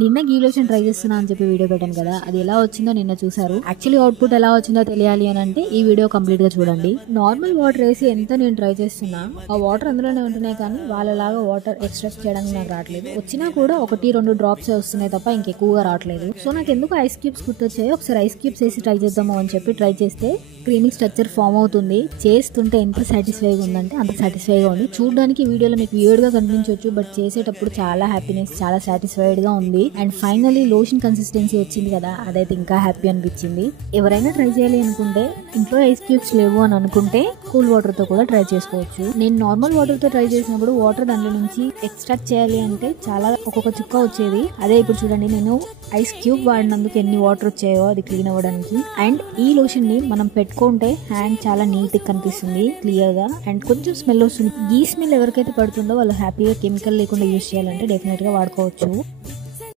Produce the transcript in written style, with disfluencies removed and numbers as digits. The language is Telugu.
నిన్న గీ లోషన్ ట్రై చేస్తున్నా అని చెప్పి వీడియో పెట్టాను కదా, అది ఎలా వచ్చిందో నిన్న చూసారు. యాక్చువల్లీ అవుట్పుట్ ఎలా వచ్చిందో తెలియాలి అని అంటే ఈ వీడియో కంప్లీట్ గా చూడండి. నార్మల్ వాటర్ వేసి ఎంత నేను ట్రై చేస్తున్నా ఆ వాటర్ అందులోనే ఉంటున్నాయి, కానీ వాళ్ళలాగా వాటర్ ఎక్స్ట్రాక్ట్ చేయడానికి నాకు రావట్లేదు. వచ్చినా కూడా 1-2 డ్రాప్స్ వస్తున్నాయి తప్ప ఇంకెక్కువగా రావట్లేదు. సో నాకు ఎందుకు ఐస్ క్యూబ్స్ గుర్తొచ్చాయి, ఒకసారి ఐస్ క్యూబ్స్ వేసి ట్రై చేద్దాము అని చెప్పి ట్రై చేస్తే క్రీమీ స్ట్రక్చర్ ఫామ్ అవుతుంది. చేస్తుంటే ఎంత సాటిస్ఫైగా ఉందంటే అంత సాటిస్ఫైగా ఉంది. చూడడానికి వీడియోలో మీకు వియర్డ్ గా కనిపించవచ్చు, బట్ చేసేటప్పుడు చాలా హ్యాపీనెస్, చాలా సాటిస్ఫైడ్ గా ఉంది. అండ్ ఫైనల్లీ లోషన్ కన్సిస్టెన్సీ వచ్చింది కదా, అదైతే ఇంకా హ్యాపీ అనిపించింది. ఎవరైనా ట్రై చేయాలి అనుకుంటే, ఇంట్లో ఐస్ క్యూబ్స్ లేవు అని అనుకుంటే కూల్ వాటర్ తో కూడా ట్రై చేసుకోవచ్చు. నేను నార్మల్ వాటర్ తో ట్రై చేసినప్పుడు వాటర్ దాంట్లో నుంచి ఎక్స్ట్రాక్ట్ చేయాలి అంటే చాలా ఒక్కొక్క చుక్క వచ్చేది. అదే ఇప్పుడు చూడండి, నేను ఐస్ క్యూబ్ వాడినందుకు ఎన్ని వాటర్ వచ్చాయో అది క్లీన్ అవ్వడానికి. అండ్ ఈ లోషన్ ని మనం పెట్టుకుంటే హ్యాండ్ చాలా నీట్ గా కనిపిస్తుంది, క్లియర్ గా. అండ్ కొంచెం స్మెల్ వస్తుంది. ఈ స్మెల్ ఎవరికైతే పడుతుందో వాళ్ళు హ్యాపీగా కెమికల్ లేకుండా యూజ్ చేయాలంటే డెఫినెట్ గా వాడుకోవచ్చు.